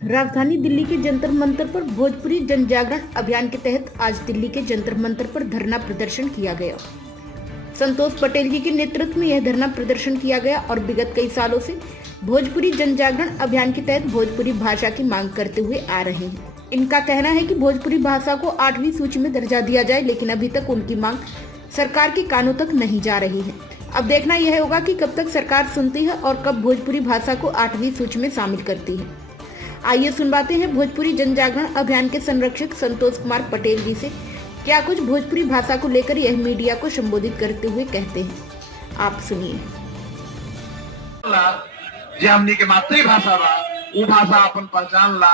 राजधानी दिल्ली के जंतर मंतर पर भोजपुरी जन जागरण अभियान के तहत आज दिल्ली के जंतर मंतर पर धरना प्रदर्शन किया गया। संतोष पटेल जी के नेतृत्व में यह धरना प्रदर्शन किया गया और विगत कई सालों से भोजपुरी जन जागरण अभियान के तहत भोजपुरी भाषा की मांग करते हुए आ रहे हैं। इनका कहना है कि भोजपुरी भाषा को 8वीं सूची में दर्जा दिया जाए, लेकिन अभी तक उनकी मांग सरकार के कानों तक नहीं जा रही है। अब देखना यह होगा कि कब तक सरकार सुनती है और कब भोजपुरी भाषा को 8वीं सूची में शामिल करती है। आइए सुनवाते हैं भोजपुरी जन जागरण अभियान के संरक्षक संतोष कुमार पटेल जी से क्या कुछ भोजपुरी भाषा को लेकर यह मीडिया को संबोधित करते हुए कहते हैं। आप सुनिए। जे हमनी के मातृभाषा बा वो भाषा अपन पहचान ला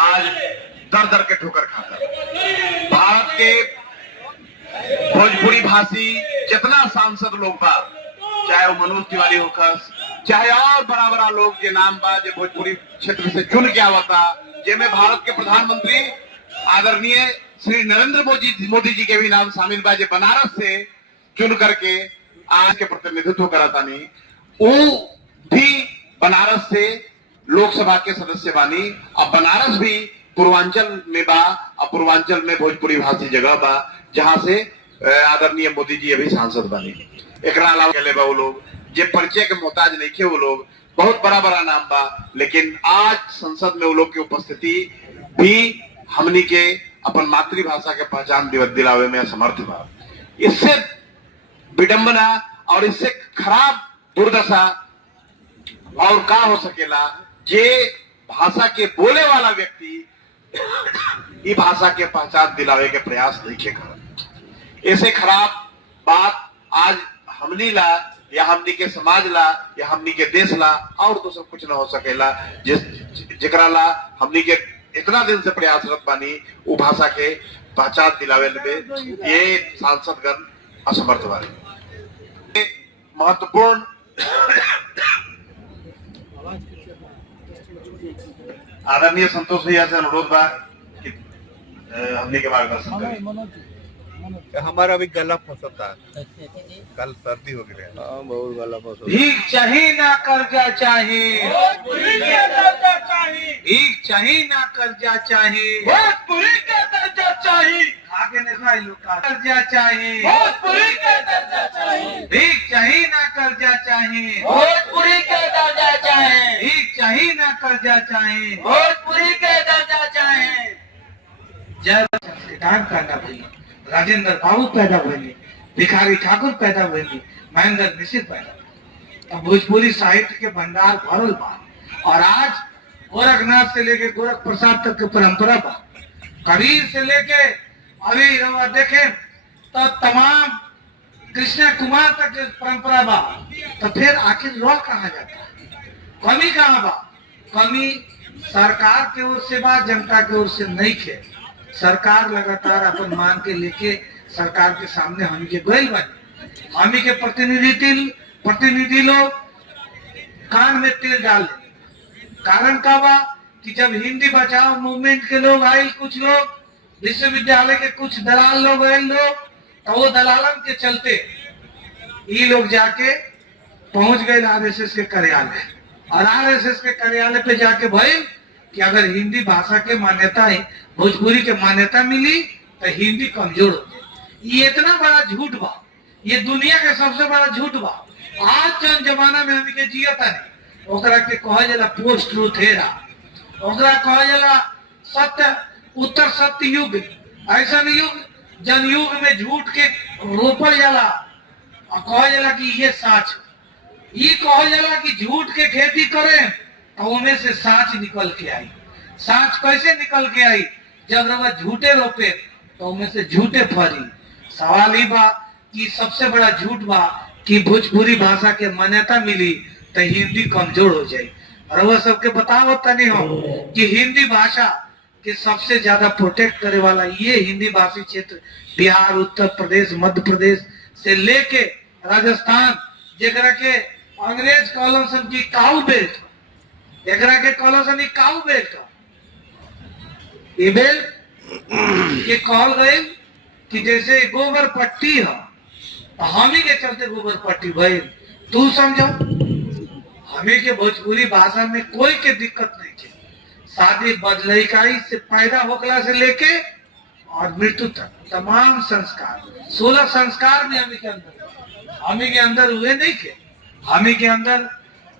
आज दर दर के ठोकर खाता। भारत के भोजपुरी भाषी जितना सांसद लोग बा, चाहे वो मनोज तिवारी होकर, चाहे और बड़ा बड़ा लोग के नाम बा जो भोजपुरी क्षेत्र से चुन के आवता, जिनमें भारत के प्रधानमंत्री आदरणीय श्री नरेंद्र मोदी जी के भी नाम शामिल बा, जो बनारस से चुन करके आज के प्रतिनिधित्व कराता नहीं, वो भी बनारस से लोकसभा के सदस्य बानी। अब बनारस भी पूर्वांचल में बा और पूर्वांचल में भोजपुरी भाषी जगह बा जहां से आदरणीय मोदी जी अभी सांसद बानी। एक अलावा वो लोग जे परिचय के मोहताज नहीं थे, वो लोग बहुत बड़ा बड़ा नाम बा, लेकिन आज संसद में वो लोग की उपस्थिति भी हमनी के अपन मातृभाषा के पहचान दिलावे में असमर्थ बा। इससे विडंबना और इससे खराब दुर्दशा और का हो सकेला जे भाषा के बोले वाला व्यक्ति इस भाषा के पहचान दिलावे के प्रयास नहीं कर। ऐसे खराब बात आज हमनी ला या हमनी के समाज ला या हमनी के देश ला और तो सब कुछ न हो सकेला जिकरा ला हमनी के इतना दिन से प्रयासरत बानी वो भाषा के पहचान दिलावे में ये सांसदगण असमर्थ बानी। महत्वपूर्ण आदरणीय संतोष भैया से अनुरोध बा कि हमनी के मार्गदर्शन करें। हमारा भी गला फंसता है, कल सर्दी हो गई। हाँ, बहुत गला फंसता। भीख चाहिए ना कर्जा चाहिए, भीख चाहिए ना कर्जा चाहिए, भोजपुरी का दर्जा चाहिए, आगे लिखा लोग का कर्जा चाहिए, भोजपुरी का दर्जा चाहिए, भीख चाहिए ना कर्जा चाहिए, भोजपुरी का दर्जा चाहिए, भीख चाहिए ना कर्जा चाहिए, भोजपुरी का दर्जा चाहिए। जय काम करना भैया राजेंद्र बाबू पैदा हुए, भिखारी ठाकुर पैदा हुए, महेंद्र निश्चित पैदा। अब भोजपुरी साहित्य के भंडार भरल बा और आज गोरखनाथ से लेके गोरख प्रसाद तक की परंपरा बा। कबीर से लेके अभी देखे तो तमाम कृष्ण कुमार तक की परंपरा बा। तो फिर आखिर रह कहाँ जाता है? कमी कहाँ बा? कमी सरकार की ओर से बा, जनता की ओर से नहीं खे। सरकार लगातार अपन मांग के लेके सरकार के सामने हम के गैल बने, हम के प्रतिनिधि लोग कान में तेल डाल दे। कारण का बा कि जब हिंदी बचाओ मूवमेंट के लोग आए, कुछ लोग विश्वविद्यालय के कुछ दलाल लोग आए लोग, तो वो दलालन के चलते ये लोग जाके पहुंच गए आरएसएस के कार्यालय और आरएसएस के कार्यालय पे जाके भाई कि अगर हिंदी भाषा के मान्यता है, भोजपुरी के मान्यता मिली तो हिंदी कमजोर हो जाए। ये इतना बड़ा झूठ बा, ये दुनिया के सबसे बड़ा झूठ बा। आज जन जमाना में हमें के जियता नहीं, ओकरा के कहा जाला पोस्ट ट्रूथ एरा, ओकरा कहा जाला सत्य उत्तर सत्य युग। ऐसा युग जन युग में झूठ के रोपल जाला और कहा जाला कि ये साच, ये कहा जाला कि झूठ के खेती करें तो उनमें से साच निकल के आई। साच कैसे निकल के आई? जब वह झूठे रोपे तो उनमें से झूठे फरी। सवाल ही बा कि सबसे बड़ा झूठ बा कि भोजपुरी भाषा के मान्यता मिली तो हिंदी कमजोर हो जाए। और वह सबके बताओ तनी हो कि हिंदी भाषा के सबसे ज्यादा प्रोटेक्ट करे वाला ये हिंदी भाषी क्षेत्र बिहार, उत्तर प्रदेश, मध्य प्रदेश से लेके राजस्थान, जेकरा के अंग्रेज कॉलोन सन की काउ बेल्ट, एकरा के कॉलोनी काउ बेल्ट, ये बेल्ट के कहल गए कि जैसे गोबर पट्टी है, हम ही के चलते गोबर पट्टी भाई तू समझो। हमें के भोजपुरी भाषा में कोई के दिक्कत नहीं है, शादी बदलैकाई से पैदा होकला से लेके और मृत्यु तक तमाम संस्कार 16 संस्कार भी हमी के अंदर हुए नहीं के हमी के अंदर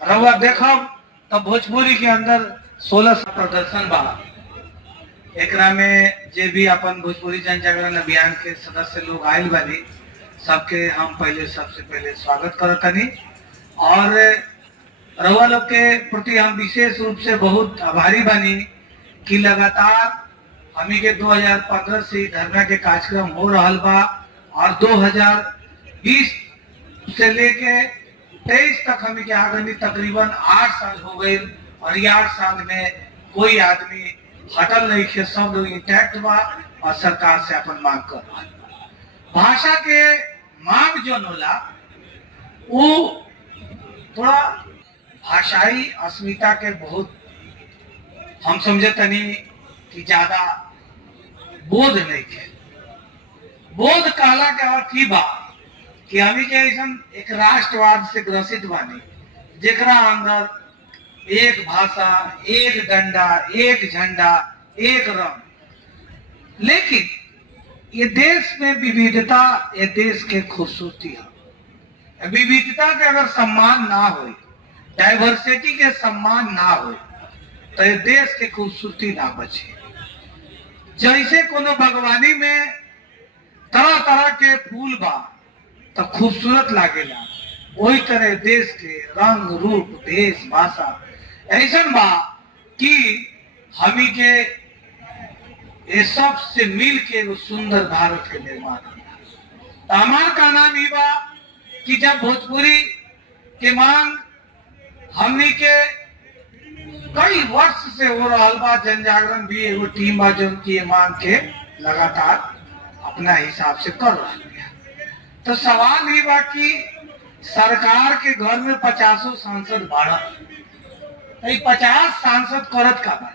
रवा देखो तब भोजपुरी के अंदर 16 प्रदर्शन बा एकरा में जे भी अपन भोजपुरी जन जागरण अभियान के सदस्य लोग आयल बानी सबके हम सबसे पहले स्वागत करतनी और रउआ लोग के प्रति हम विशेष रूप से बहुत आभारी बानी कि लगातार हमी के 2015 से धरना के कार्यक्रम हो रहा बा और 2020 से लेके 23 तक हमी के आगनी तकरीबन 8 साल हो गए और ये 8 साल में कोई आदमी हटल नहीं के सब लोग इंटैक्ट बा और सरकार से अपन मांग कर रहा भाषा के मांग जो होला वो थोड़ा भाषाई अस्मिता के बहुत हम समझे तनी कि ज्यादा बोध नहीं थे बोध काला के अर्थ ही बा कि हमी के ऐसा एक राष्ट्रवाद से ग्रसित बानी जेकरा अंदर एक भाषा एक डंडा एक झंडा एक रंग लेकिन ये देश में विविधता ये देश के खूबसूरती है विविधता के अगर सम्मान ना हो डाइवर्सिटी के सम्मान ना हो तो ये देश के खूबसूरती ना बचे जैसे कोनो बागवानी में तरह तरह के फूल बा तो खूबसूरत लागेला वही तरह देश के रंग रूप भेष भाषा ऐसा बा कि हमी के ये सब से मिल के वो सुंदर भारत के निर्माण तो हमार का नाम ये बा कि जब भोजपुरी के मांग हमनी के कई वर्ष से हो रहा बा जन जागरण भी एगो टीम बा जो की मांग के लगातार अपना हिसाब से कर रहा है तो सवाल ये बा कि सरकार के घर में 50 सांसद बाड़ा 50 सांसद करत का बाड़ा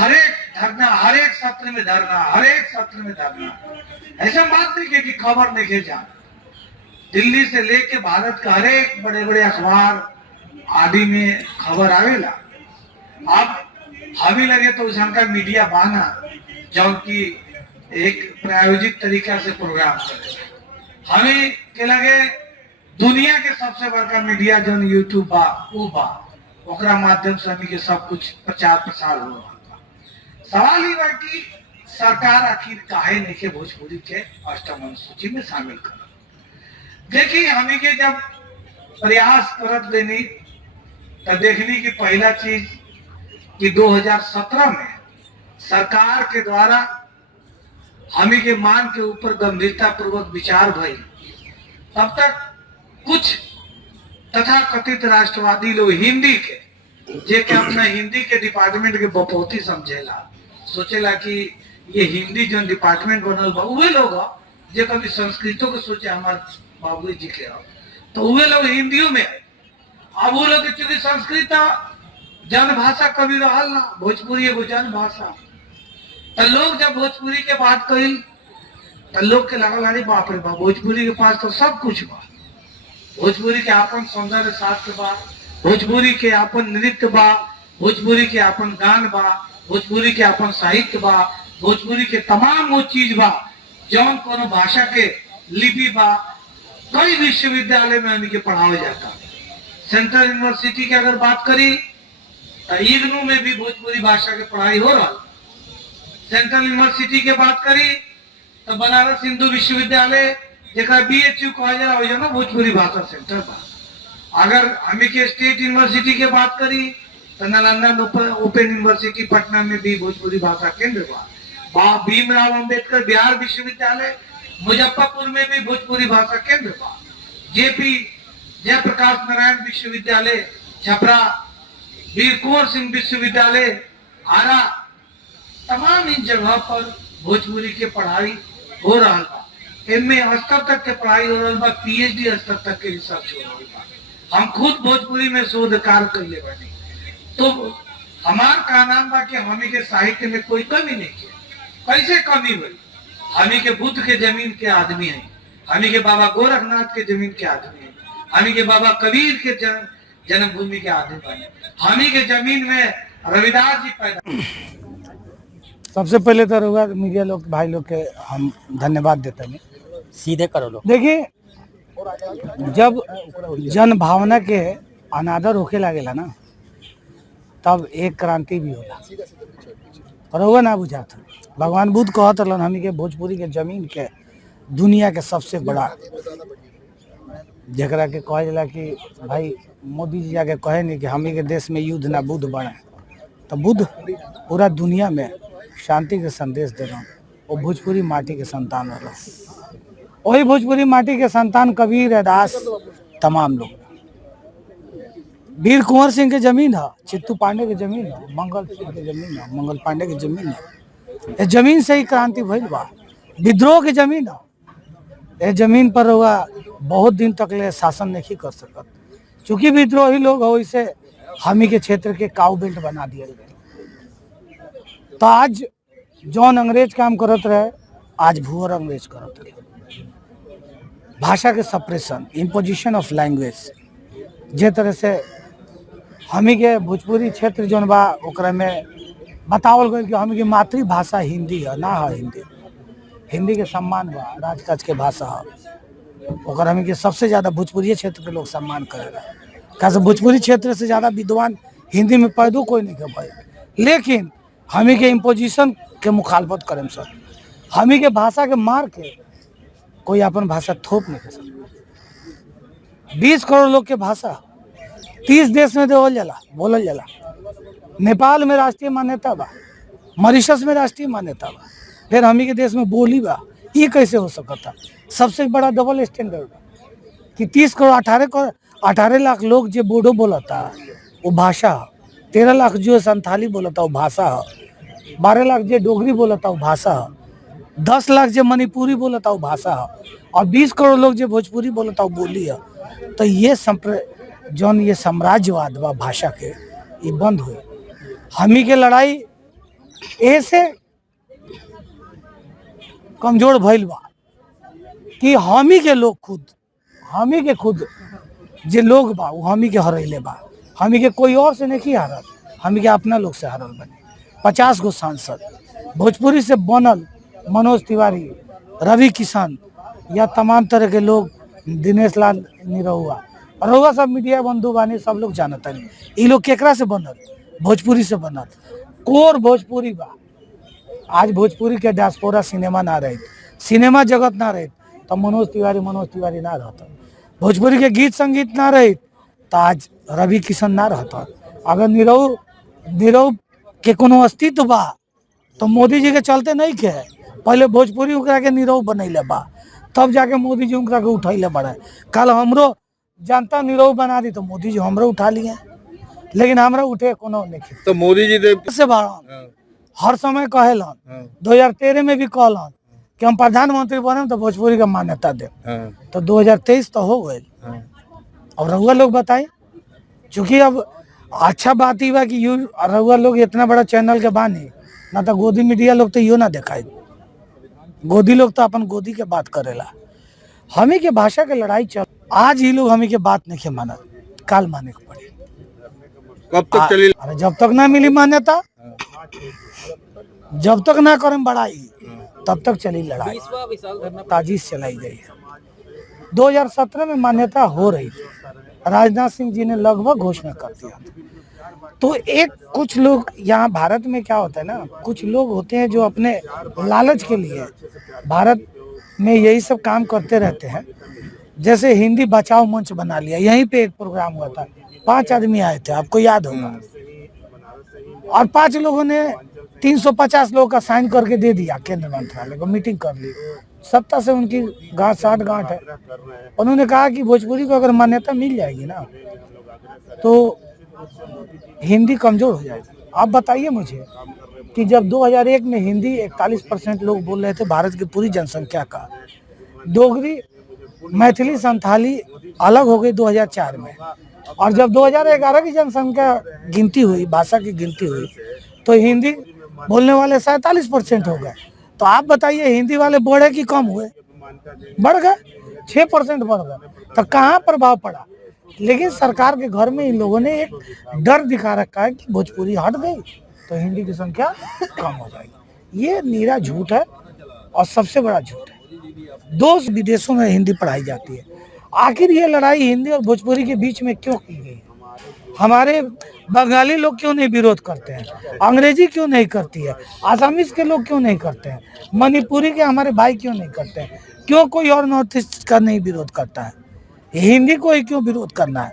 हर एक सत्र में धरना ऐसा बात नहीं कि खबर नहीं के जा दिल्ली से लेके भारत का हर एक बड़े बड़े अखबार आदि में खबर आवेला अब हमें लगे तो उसका मीडिया बाना जो कि एक प्रायोजिक तरीका से प्रोग्राम करे हमें के लगे दुनिया के सबसे बड़का मीडिया जो यूट्यूब बा वो बा ओकरा माध्यम से हमें के सब कुछ प्रचार प्रसार हो रहा था सवाल ही बा कि सरकार आखिर काहे नहीं के भोजपुरी के अष्टम अनुसूची में शामिल कर देखिए हमें के जब प्रयास करत लेनी तब देखनी कि पहला चीज कि 2017 में सरकार के द्वारा हमी के मांग के ऊपर गंभीरता पूर्वक विचार भई तब तक कुछ तथा कथित राष्ट्रवादी लोग हिंदी के जे के अपना हिंदी के डिपार्टमेंट के बपौती समझेला सोचेला कि ये हिंदी जो डिपार्टमेंट बनल बा उहे लोग जे कभी संस्कृतों के सोचे हमारे बाबू जी के तो उहे लोग हिंदियों में अब वो लोग चूंकि संस्कृत जन भाषा कभी रहल ना भोजपुरी एगो जन भाषा तो लोग जब भोजपुरी के बात कही तो लोग के लगल अरे बाप रे बाप भोजपुरी के पास तो सब कुछ बा भोजपुरी के आपन सौंदर्य शास्त्र बा भोजपुरी के आपन नृत्य बा भोजपुरी के आपन गान बा भोजपुरी के आपन साहित्य बा भोजपुरी के तमाम वो चीज बा जौन कोनो भाषा के लिपि बा कई विश्वविद्यालय में हमें के पढ़ाया जाता सेंट्रल यूनिवर्सिटी की अगर बात करी तो इग्नू में भी भोजपुरी भाषा की पढ़ाई हो रहा सेंट्रल यूनिवर्सिटी के बात करी तो बनारस हिंदू विश्वविद्यालय जरा BHU कहा जा रहा ना भोजपुरी भाषा सेंटर बा अगर हमें के स्टेट यूनिवर्सिटी के बात करी तो नालंदा ओपन यूनिवर्सिटी पटना में भी भोजपुरी भाषा केंद्र बा भीमराव अंबेडकर बिहार विश्वविद्यालय मुजफ्फरपुर में भी भोजपुरी भाषा केंद्र बा JP जयप्रकाश नारायण विश्वविद्यालय छपरा वीर कुंवर सिंह विश्वविद्यालय आरा तमाम इन जगह पर भोजपुरी के पढ़ाई हो रहा बा इनमें स्तर तक के पढ़ाई हो रहा बा PhD स्तर तक के रिसर्च हो रहा बा हम खुद भोजपुरी में शोध कार्य कर ले बनी तो हमार का नाम बा कि हमी के साहित्य में कोई कमी नहीं है कैसे कमी हुई हमी के बुद्ध के जमीन के आदमी है हमी के बाबा गोरखनाथ के जमीन के आदमी है हमी के बाबा कबीर के जन्मभूमि के आदमी बने हमी के जमीन में रविदास जी पैदा। सबसे पहले तो रहुआ मीडिया लोग भाई लोग के हम धन्यवाद देते हैं। सीधे करो लोग। देखिए, जब जन भावना के अनादर होके लागेला ना, तब एक क्रांति भी होला। रहुआ ना बुझाता। भगवान बुद्ध कहत रहलन हमी के भोजपुरी के जमीन के दुनिया के सबसे बड़ा, जकरा के कहे जाला कि भाई मोदी जी जाके कहे नहीं कि हमी के देश में युद्ध ना बुद्ध बने, तो बुद्ध पूरा दुनिया में शांति के संदेश दे रहा हूँ। वो भोजपुरी माटी के संतान वाला, वही भोजपुरी माटी के संतान कबीर रैदास तमाम लोग। वीर कुंवर सिंह के जमीन है, चित्तू पांडे के जमीन है, मंगल सिंह के जमीन है, मंगल पांडे के जमीन है। ये जमीन से ही क्रांति भइल बा। विद्रोह के जमीन है। ये जमीन पर हुआ बहुत दिन तक ले शासन नहीं कर सकत, चूंकि विद्रोही लोग हो, इसे हमी के क्षेत्र के काउ बेल्ट बना दिया गया। तो आज जौन अंग्रेज काम करत रहे, आज भूअर अंग्रेज करत रहे। भाषा के सप्रेशन, इम्पोजिशन ऑफ लैंग्वेज, जे तरह से हमी के भोजपुरी क्षेत्र जौन बा ओकरा में बतावल गई कि हमी की मातृभाषा हिंदी है, ना है हिंदी। हिंदी के सम्मान बा, राजकाज के भाषा है, ओकर हमी के सबसे ज़्यादा भोजपुरी क्षेत्र के लोग सम्मान करेला। कैसे भोजपुरी क्षेत्र से ज़्यादा विद्वान हिंदी में पैदो कोई नहीं कर पाए, लेकिन हमी के इम्पोजिशन के मुखालफत करें सर। हमी के भाषा के मार के कोई अपन भाषा थोप नहीं कर सकता। 20 करोड़ लोग के भाषा 30 देश में देवल जाला, बोलल जाला। नेपाल में राष्ट्रीय मान्यता बा, मॉरिशस में राष्ट्रीय मान्यता बा, फिर हमी के देश में बोली बा। ये कैसे हो सकता? सबसे बड़ा डबल स्टैंडर्ड बा कि 30 करोड़ 18 लाख लोग जो बोडो बोलता वो भाषा, 13 लाख जो संथाली बोलता वो भाषा, 12 लाख जो डोगरी बोलता वो भाषा, 10 लाख जो मणिपुरी बोलता वो भाषा, और 20 करोड़ लोग जो भोजपुरी बोलता वो बोली है। तो ये जौन ये साम्राज्यवाद बा भाषा के, ये बंद हुई। हमी के लड़ाई ऐसे कमजोर भइल बा कि हमी के लोग खुद जे लोग बा वो हमी के हरैले बा। हमी के कोई और से नहीं हारल, हमी के अपना लोग से हारल बने। 50 गो सांसद भोजपुरी से बनल, मनोज तिवारी, रवि किशन या तमाम तरह के लोग, दिनेश लाल निरहुआ, रहुआ सब मीडिया बंधु बानी, सब लोग जानता नहीं। ये लोग केकरा से बनल? भोजपुरी से बनल। कोर भोजपुरी बा। आज भोजपुरी के डायस्पोरा सिनेमा ना रहे, सिनेमा जगत ना रहे, तो मनोज तिवारी ना रहता। भोजपुरी के गीत संगीत ना रहे, तो आज रवि किशन ना रहता। अगर निरहु के कोनो अस्तित्व बा तो मोदी जी के चलते नहीं के, पहले भोजपुरी उनका के निरहु बनैले बा, तब जाके मोदी जी उनका के उठैले बड़ा। कल हमरो जनता निरहु बना दी तो मोदी जी हमरो उठा लिए, लेकिन हमरा उठे कोनो नहीं। तो मोदी जी से बाड़ा हर समय कहेलन, 2013 में भी कहलन कि हम प्रधानमंत्री बने तो भोजपुरी का मान्यता दे। तो 2023 तो हो गए। अब रहुआ लोग बताएं, चूंकि अब अच्छा बात ही बा कि रहुआ लोग इतना बड़ा चैनल के बानी ना, तो गोदी मीडिया लोग तो यो ना दिखाई। गोदी लोग तो अपन गोदी के बात करेला। हमी के भाषा के लड़ाई चल, आज ही लोग हमी के बात नहीं के माना, काल माने के पड़े। कब तक चली? अरे जब तक ना मिली मान्यता, जब तक ना करें बड़ाई, तब तक चली लड़ाई। ताजीज चलाई गई है। 2017 में मान्यता हो रही थी, राजनाथ सिंह जी ने लगभग घोषणा कर दिया। तो कुछ लोग यहाँ भारत में क्या होता है ना, कुछ लोग होते हैं जो अपने लालच के लिए भारत में यही सब काम करते रहते हैं। जैसे हिंदी बचाओ मंच बना लिया, यहीं पे एक प्रोग्राम हुआ था, 5 आदमी आए थे, आपको याद होगा, और 5 लोगों ने 350 लोगों का साइन करके दे दिया केंद्र मंत्रालय को, मीटिंग कर ली। सत्ता से उनकी गांठ 60 गांठ है। उन्होंने कहा कि भोजपुरी को अगर मान्यता मिल जाएगी ना तो हिंदी कमजोर हो जाएगी। आप बताइए मुझे कि जब 2001 में हिंदी 41% लोग बोल रहे थे भारत की पूरी जनसंख्या का, डोगरी, मैथिली, संथाली अलग हो गई 2004 में, और जब 2011 की जनसंख्या गिनती हुई, भाषा की गिनती हुई, तो हिंदी बोलने वाले 47% हो गए। तो आप बताइए हिंदी वाले बढ़े कि कम हुए? बढ़ गए, 6% बढ़ गए। तो कहाँ प्रभाव पड़ा? लेकिन सरकार के घर में इन लोगों ने एक डर दिखा रखा है कि भोजपुरी हट गई तो हिंदी की संख्या कम हो जाएगी। ये नीरा झूठ है और सबसे बड़ा झूठ है। 2 विदेशों में हिंदी पढ़ाई जाती है। आखिर ये लड़ाई हिंदी और भोजपुरी के बीच में क्यों की गई? हमारे बंगाली लोग क्यों नहीं विरोध करते हैं? अंग्रेजी क्यों नहीं करती है? आसामीज के लोग क्यों नहीं करते हैं? मणिपुरी के हमारे भाई क्यों नहीं करते हैं? क्यों कोई और नॉर्थ ईस्ट का नहीं विरोध करता है? हिंदी को ही क्यों विरोध करना है?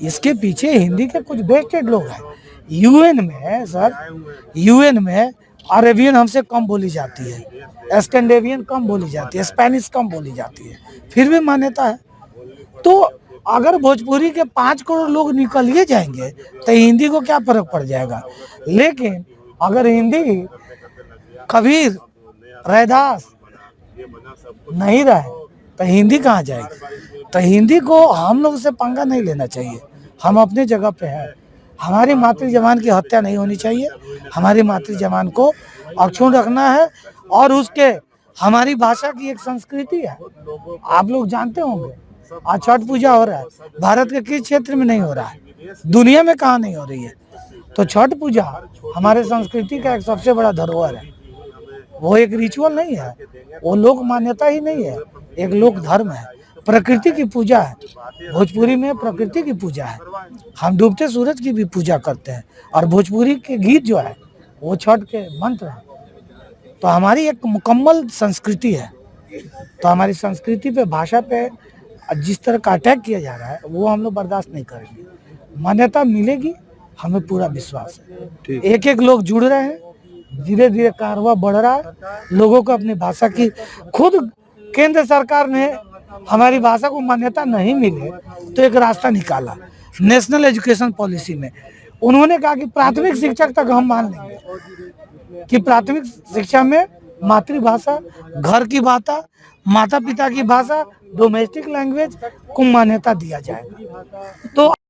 इसके पीछे हिंदी के कुछ वेस्टेड लोग हैं। यूएन में सर, यूएन में अरेबियन हमसे कम बोली जाती है, स्कैंडिनेवियन कम बोली जाती है, स्पेनिश कम बोली जाती है, फिर भी मान्यता है। तो अगर भोजपुरी के 5 करोड़ लोग निकलिए जाएंगे तो हिंदी को क्या फर्क पड़ जाएगा? लेकिन अगर हिंदी कबीर रैदास नहीं रहे तो हिंदी कहाँ जाएगी? तो हिंदी को हम लोग से पंगा नहीं लेना चाहिए। हम अपने जगह पे हैं। हमारी मातृ जबान की हत्या नहीं होनी चाहिए। हमारी मातृ जबान को अक्षुण्ण रखना है और उसके हमारी भाषा की एक संस्कृति है। आप लोग जानते होंगे आज छठ पूजा हो रहा है, भारत के किस क्षेत्र में नहीं हो रहा है? दुनिया में कहाँ नहीं हो रही है? तो छठ पूजा हमारे संस्कृति का एक सबसे बड़ा धरोहर है। वो एक रिचुअल नहीं है, वो लोक मान्यता ही नहीं है, एक लोक धर्म है, प्रकृति की पूजा है। भोजपुरी में प्रकृति की पूजा है। हम डूबते सूरज की भी पूजा करते हैं और भोजपुरी के गीत जो है वो छठ के मंत्र हैं। तो हमारी एक मुकम्मल संस्कृति है। तो हमारी संस्कृति पे, भाषा पे जिस तरह का अटैक किया जा रहा है वो हम लोग बर्दाश्त नहीं करेंगे। मान्यता मिलेगी, हमें पूरा विश्वास है। एक एक लोग जुड़ रहे हैं, धीरे धीरे कारवां बढ़ रहा है। लोगों को अपनी भाषा की, खुद केंद्र सरकार ने हमारी भाषा को मान्यता नहीं मिले तो एक रास्ता निकाला नेशनल एजुकेशन पॉलिसी में। उन्होंने कहा कि प्राथमिक शिक्षक तक हम मान लेंगे कि प्राथमिक शिक्षा में मातृभाषा, घर की भाषा, माता पिता की भाषा, डोमेस्टिक लैंग्वेज को मान्यता दिया जाएगा। तो